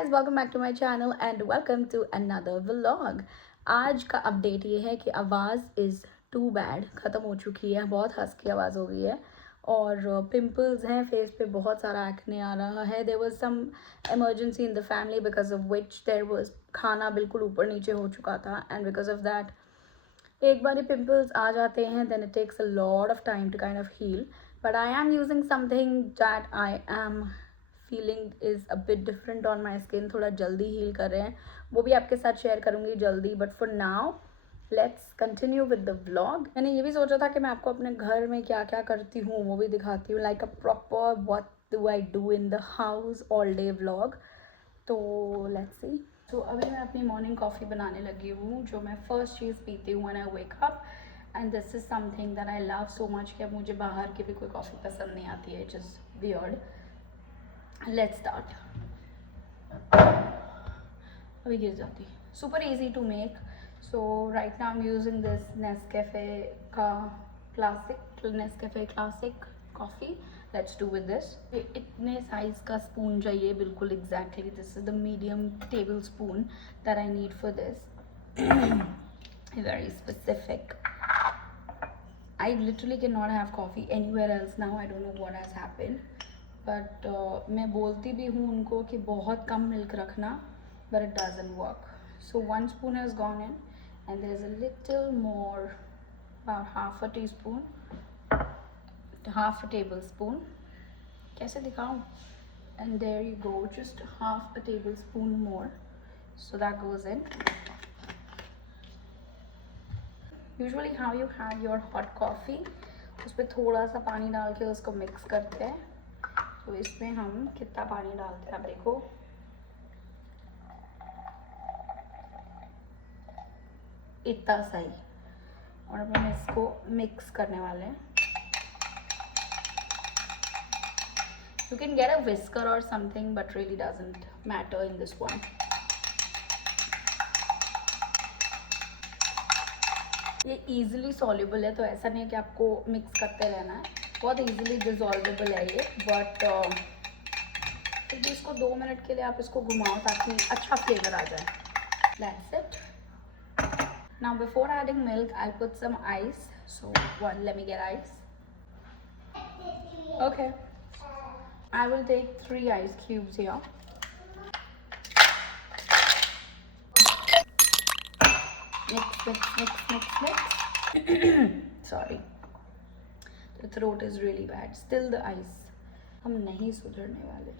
guys, welcome back to my channel and welcome to another vlog. आज का अपडेट ये है कि आवाज़ इज़ टू बैड, ख़त्म हो चुकी है, बहुत हस्की आवाज़ हो गई है और पिंपल्स हैं फेस पे, बहुत सारा एक्ने आ रहा है. There was some emergency in the family because of which there was खाना बिल्कुल ऊपर नीचे हो चुका था एंड बिकॉज ऑफ दैट एक बार पिंपल्स आ जाते हैं then it takes a lot of time to kind of heal. But I am using something that I am feeling is a bit different on my skin. थोड़ा जल्दी हील कर रहे हैं, वो भी आपके साथ शेयर करूँगी जल्दी. But for now let's continue with the vlog. मैंने ये भी सोचा था कि मैं आपको अपने घर में क्या क्या करती हूँ वो भी दिखाती हूँ, like a proper what do I do in the house all day vlog. तो लेट्स सी. तो अभी मैं अपनी मॉर्निंग कॉफ़ी बनाने लगी हूँ, जो मैं फर्स्ट चीज़ पीती हूँ when I wake up. And this is something that I love so much कि अब मुझे बाहर की भी कोई कॉफ़ी पसंद नहीं आती है. It is weird. Let's start. अभी गिर जाती. Super easy to make. So right now I am using this Nescafe का Nescafe classic coffee. Let's do with this. इतने साइज़ का स्पून चाहिए बिल्कुल exactly. This is the medium tablespoon that I need for this. Very specific. I literally cannot have coffee anywhere else now. I don't know what has happened. But मैं बोलती भी हूँ उनको कि बहुत कम मिल्क रखना, but it doesn't work. So 1 spoon has gone in and there is a little more, about half a teaspoon, half a tablespoon. कैसे दिखाऊँ? And there you go, just half a tablespoon more. So that goes in. Usually how you have your hot coffee, उस पर थोड़ा सा पानी डाल के उसको मिक्स करते हैं. तो इसमें हम कितना पानी डालते हैं आप देखो. इतना सही. और अब हम इसको मिक्स करने वाले हैं. You can get a whisker or something but really doesn't matter in this one. ये इजीली सॉल्युबल है, तो ऐसा नहीं है कि आपको मिक्स करते रहना है. बहुत इजीली डिजॉल्वेबल है ये. बट फिर भी इसको 2 मिनट के लिए आप इसको घुमाओ ताकि अच्छा फ्लेवर आ जाए. That's it. Now before adding milk I put some ice. So let me get ice. Okay, I will take 3 ice cubes here. Mix. Sorry. The throat is really bad. Still the ice. हम नहीं सुधरने वाले.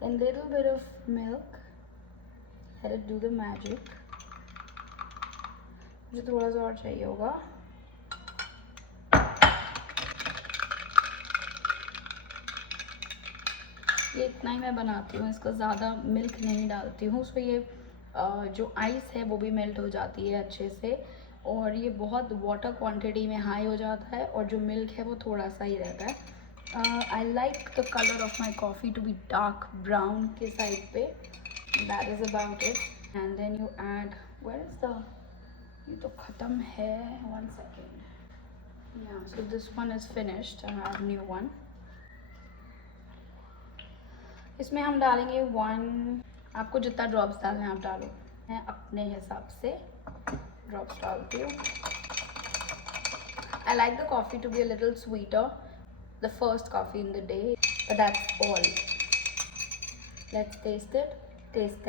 Then little bit of milk. Let it do the magic. मुझे थोड़ा सा और चाहिए होगा. ये इतना ही मैं बनाती हूँ, इसका ज़्यादा मिल्क नहीं डालती हूँ. सो ये जो आइस है वो भी मेल्ट हो जाती है अच्छे से, और ये बहुत वाटर क्वांटिटी में हाई हो जाता है, और जो मिल्क है वो थोड़ा सा ही रहता है. I like the colour of my coffee to be dark brown के साइड पे. That is about it. And then you add, where is the, ये तो ख़त्म है. 1 second. या so this one is finished. I have new one. इसमें हम डालेंगे 1, आपको जितना ड्रॉप्स डालना है आप डालो. मैं अपने हिसाब से ड्रॉप्स डालती हूँ. I like the coffee to be a little sweeter, the first coffee in the day, but that's all. Let's taste it. Taste.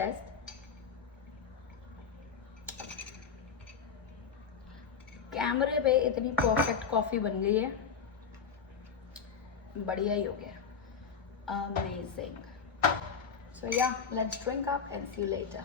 कैमरे पे इतनी परफेक्ट कॉफ़ी बन गई है, बढ़िया ही हो गया. Amazing. So yeah, let's drink up and see you later.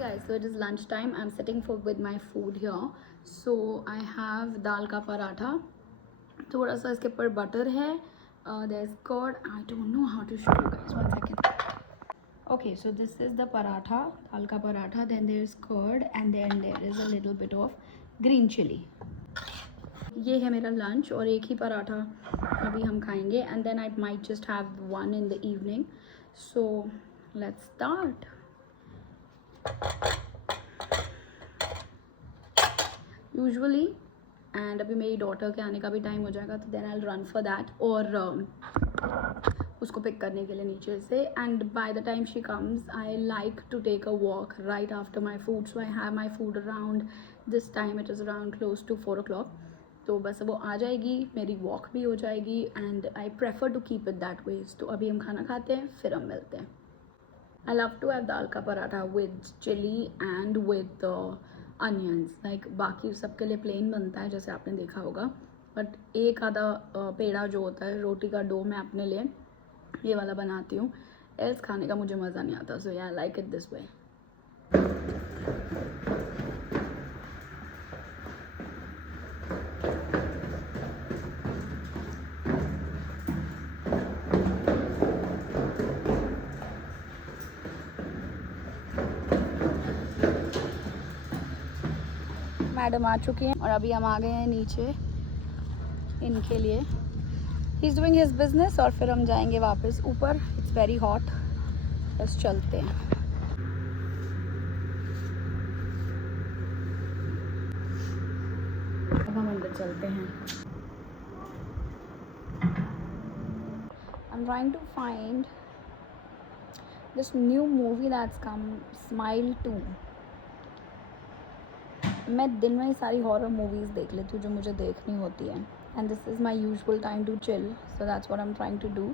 guys, so it is lunch time. I'm sitting for with my food here. So I have दाल का पराठा, थोड़ा सा इसके ऊपर बटर है, there's curd. I don't know how to show you guys, 1 second. Okay, so this is the paratha, dal ka paratha, then there's curd and then there is a little bit of green chili. ये है मेरा लंच और एक ही पराठा अभी हम खाएंगे and then I might just have one in the evening. So let's start. Usually and अभी मेरी डॉटर के आने का भी टाइम हो जाएगा तो then I'll run for that और उसको पिक करने के लिए नीचे से and by the time she comes I like to take a walk right after my food, so I have my food around this time, it is around close to 4 o'clock. तो बस वो आ जाएगी, मेरी वॉक भी हो जाएगी and I prefer to keep it that ways. तो अभी हम खाना खाते हैं फिर हम मिलते हैं. I love to have dal का paratha with chilli and with onions. Like बाकी सबके लिए प्लेन बनता है जैसे आपने देखा होगा, बट एक आधा पेड़ा जो होता है रोटी का डो मैं अपने लिए ये वाला बनाती हूँ, एल्स खाने का मुझे मज़ा नहीं आता. सो या like it this way. Madam आ चुकी हैं और अभी हम आ गए हैं नीचे इनके लिए. He is doing his business और फिर हम जाएंगे वापस ऊपर. इट्स वेरी हॉट, बस चलते हैं. अब हम अंदर चलते हैं. I am trying to find this new movie that's come, Smile 2. मैं दिन में ही सारी हॉरर मूवीज़ देख लेती हूँ जो मुझे देखनी होती है and this is my usual time to chill, so that's what I am trying to do.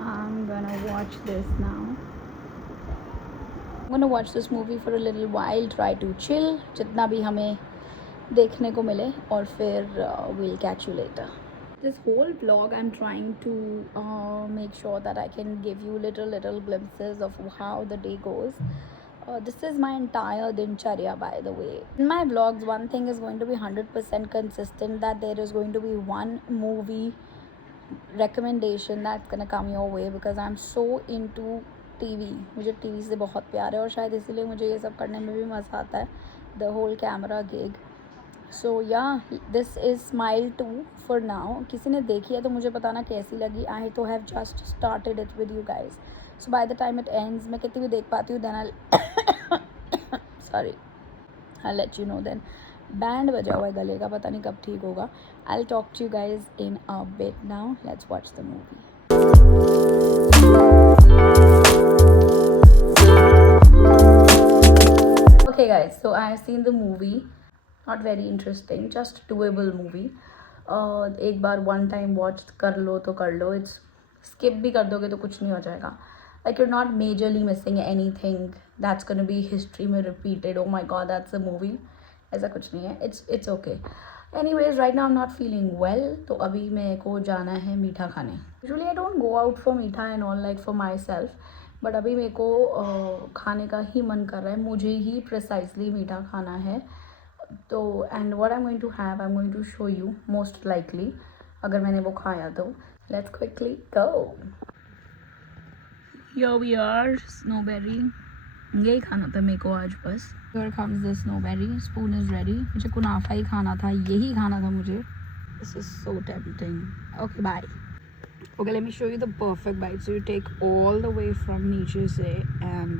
I am gonna watch this now. I am gonna watch this movie for a little while, try to chill जितना भी हमें देखने को मिले और फिर we'll catch you later. This whole vlog I'm trying to make sure that I can give you little glimpses of how the day goes. This is my entire dincharya, by the way. In my vlogs, one thing is going to be 100% consistent, that there is going to be one movie recommendation that's gonna come your way because I'm so into TV. मुझे TV से बहुत प्यार है और शायद इसीलिए मुझे ये सब करने में भी मज़ा आता है, the whole camera gig. So yeah, this is Smile 2 for now. किसी ने देखी है तो मुझे बताना कैसी लगी. I to have just started it with you guys. So by the time it ends, मैं कितनी भी देख पाती हूँ then I'll let you know then. Band बजा हुआ है गले का, पता नहीं कब ठीक होगा. I'll talk to you guys in a bit. Now let's watch the movie. Okay guys, so I have seen the movie. Not very interesting, just doable movie. एक बार वन टाइम वॉच कर लो तो कर लो. इट्स स्किप भी कर दोगे तो कुछ नहीं हो जाएगा. Like you're not majorly missing anything that's gonna be history में repeated. Oh my god, that's a movie. ऐसा कुछ नहीं है. It's okay. Anyways, right now I'm not feeling well. तो अभी मेरे को जाना है मीठा खाने. Usually I don't go out for मीठा and all like for myself. But अभी मेरे को खाने का ही मन कर रहा है. मुझे ही precisely मीठा खाना है. तो and what I'm going to have, I'm going to show you most likely. अगर मैंने वो खाया तो. Let's quickly go. Here we are, snowberry. यही खाना था मेरे को आज बस. Here comes the snowberry. Spoon is ready. मुझे कुनाफा ही खाना था, यही खाना था मुझे. This is so tempting. Okay, bye. Okay, let me show you the perfect bite. So you take all the way from नीचे से and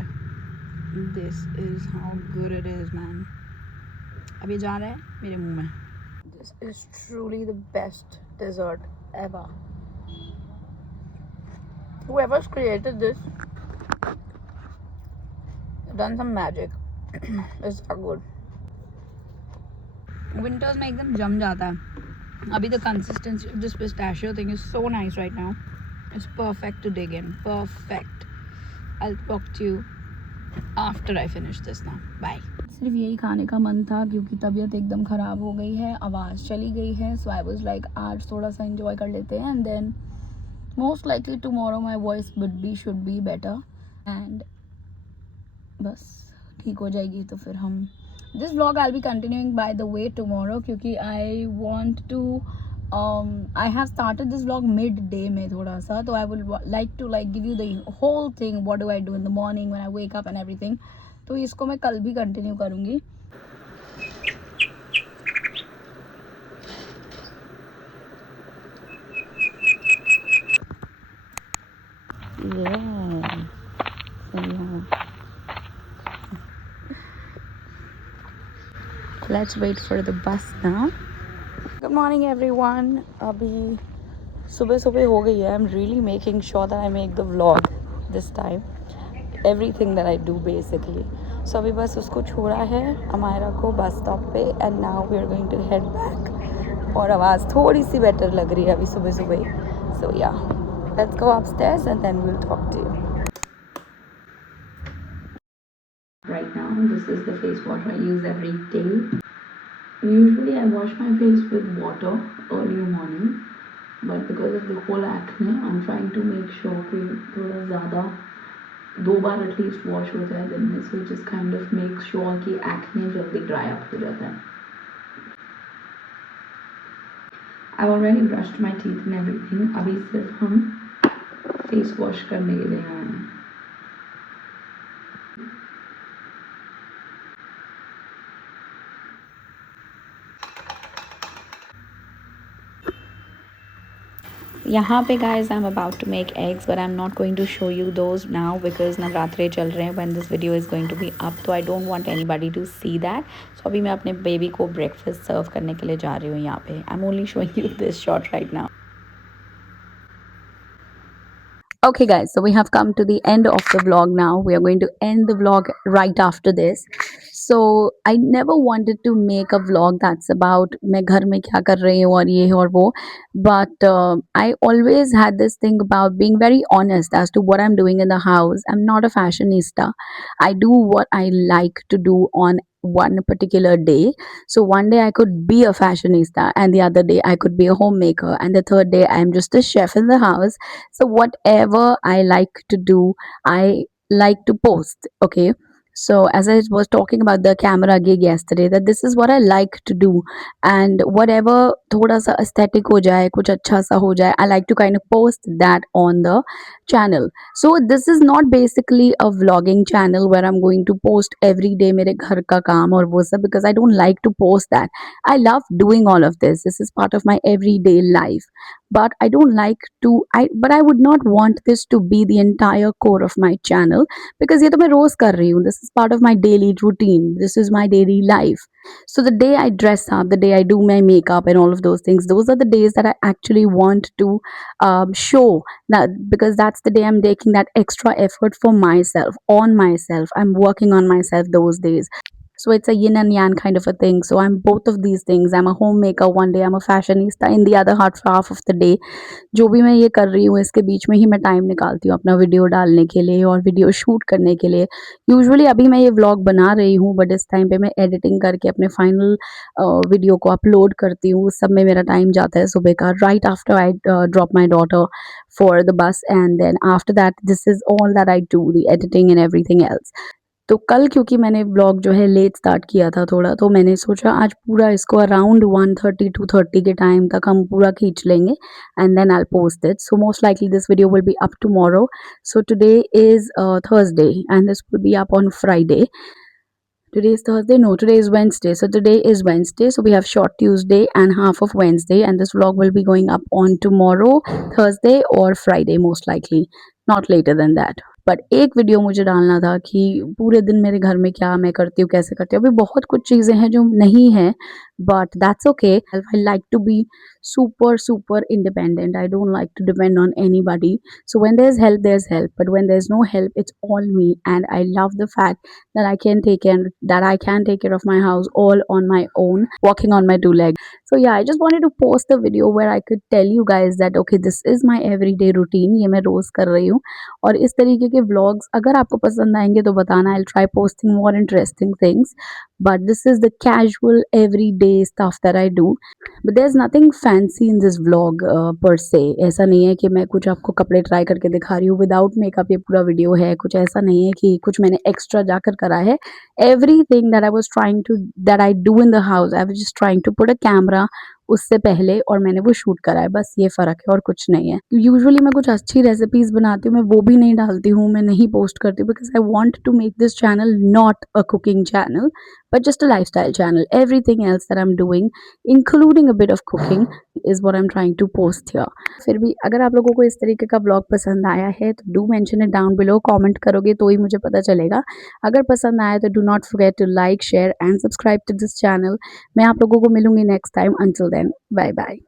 this is how good it is, man. अभी जा रहा है मेरे मुंह में. This is truly the best dessert ever. Whoever's created this done some magic. It's so good. Winters में एकदम जम जाता है. अभी the consistency of this pistachio thing is so nice right now. It's perfect to dig in. Perfect. I'll talk to you after I finish this now. Bye. सिर्फ यही खाने का मन था क्योंकि तबीयत एकदम ख़राब हो गई है, आवाज़ चली गई है. So I was like आज थोड़ा सा enjoy कर लेते हैं and then most likely tomorrow my voice should be better and बस ठीक हो जाएगी तो फिर हम this vlog I will be continuing by the way tomorrow, क्योंकि I want to I have started this vlog midday में थोड़ा सा, तो I will like to like give you the whole thing what do I do in the morning when I wake up and everything. तो इसको मैं कल भी कंटिन्यू करूँगी। Let's wait for the bus now. Good morning everyone. अभी सुबह सुबह हो गई है. I'm really making sure that I make the vlog this time. Everything that I do basically. So अभी बस उसको छोड़ा है अमायरा को बस स्टॉप पे and now we are going to head back. और आवाज़ थोड़ी सी बेटर लग रही है अभी सुबह सुबह. So yeah, let's go upstairs and then we'll talk to you. Right now, this is the face wash I use every day. Usually I wash my face with water early morning, but because of the whole acne, I'm trying to make sure कि थोड़ा ज़्यादा 2 बार at least wash हो जाए दिन में, so just kind of make sure कि acne जल्दी dry up हो जाता है. I've already brushed my teeth and everything. अभी सिर्फ हम face wash करने के लिए आए हैं. यहाँ पे guys I'm about to make eggs, but I'm not going to show you those now because नवरात्रे चल रहे हैं when this video is going to be up, तो I don't want anybody to see that. So अभी मैं अपने बेबी को breakfast serve करने के लिए जा रही हूँ यहाँ पे. I'm only showing you this shot right now. Okay guys, so we have come to the end of the vlog now. We are going to end the vlog right after this. So I never wanted to make a vlog that's about मैं घर में क्या कर रही हूँ और ये और वो, but I always had this thing about being very honest as to what I'm doing in the house. I'm not a fashionista. I do what I like to do on one particular day. So one day I could be a fashionista and the other day I could be a homemaker and the third day I'm just a chef in the house. So whatever I like to do, I like to post. Okay, so as I was talking about the camera gig yesterday, that this is what I like to do, and whatever thoda sa aesthetic ho jaye, kuch acha sa ho jaye, I like to kind of post that on the channel. So this is not basically a vlogging channel where I'm going to post every day mere ghar ka kaam aur wo sab, because I don't like to post that. I love doing all of this. This is part of my everyday life, but I don't like to, but I would not want this to be the entire core of my channel, because ये तो मैं रोज कर रही हूँ. This is part of my daily routine. This is my daily life. So the day I dress up, the day I do my makeup and all of those things, those are the days that I actually want to show that, because that's the day I'm taking that extra effort for myself, on myself. I'm working on myself those days. So it's a yin and yang kind of a thing. So I'm both of these things. I'm a homemaker one day, I'm a fashionista in the other half of the day. जो भी मैं ये कर रही हूँ इसके बीच में ही मैं टाइम निकालती हूँ अपना वीडियो डालने के लिए और वीडियो शूट करने के लिए. यूजुअली अभी मैं ये व्लॉग बना रही हूँ, बट इस टाइम पे मैं एडिटिंग करके अपने फाइनल वीडियो को अपलोड करती हूँ. उस सब में मेरा टाइम जाता है सुबह का, right after I drop my daughter for the bus, and then after that this is all that I do, the editing and everything else. तो कल क्योंकि मैंने व्लॉग जो है लेट स्टार्ट किया था थोड़ा, तो मैंने सोचा आज पूरा इसको अराउंड 1:30 2:30 के टाइम तक हम पूरा खींच लेंगे, and then I post it. So most likely this video will be up tomorrow. So today is Thursday and this will be up on Friday. Today is Thursday. No, today is Wednesday. So today is Wednesday. So we have short Tuesday and half of Wednesday, and this vlog will be going up on tomorrow, Thursday or Friday most likely, not later than that. But एक वीडियो मुझे डालना था कि पूरे दिन मेरे घर में क्या मैं करती हूँ, कैसे करती हूँ. अभी बहुत कुछ चीज़ें हैं जो नहीं हैं, but that's okay. I like to be super independent. I don't like to depend on anybody. So when there's help, but when there's no help, it's all me. And I love the fact that I can take care of my house all on my own, walking on my two legs. So yeah, I just wanted to post a video where I could tell you guys that okay, this is my everyday routine. ये मैं रोज कर रही हूँ, और इस तरीके के व्लॉग्स अगर आपको पसंद आएंगे तो बताना. I will try posting more interesting things, but this is the casual every day stuff that I do. But there is nothing fancy in this vlog per se. ऐसा नहीं है कि मैं कुछ आपको कपड़े ट्राई करके दिखा रही हूँ विदाउट मेकअप, ये पूरा वीडियो है। कुछ ऐसा नहीं है कि कुछ मैंने एक्स्ट्रा जाकर करा है। Everything that I was trying to that I do in the house, I was just trying to put a camera उससे पहले, और मैंने वो शूट करा है, बस ये फ़र्क है और कुछ नहीं है। यूजुअली मैं कुछ अच्छी रेसिपीज़ बनाती हूँ, मैं वो भी नहीं डालती हूँ, मैं नहीं पोस्ट करती हूँ, because I want to make this channel not a cooking channel but just a lifestyle channel. Everything else that I am doing including a bit of cooking is what I am trying to post here. फिर भी अगर आप लोगों को इस तरीके का व्लॉग पसंद आया है तो do mention it down below, comment करोगे तो ही मुझे पता चलेगा। अगर पसंद आया तो do not forget to like, share and subscribe to this channel. मैं आप लोगों को मिलूंगी next time. Until then, bye bye.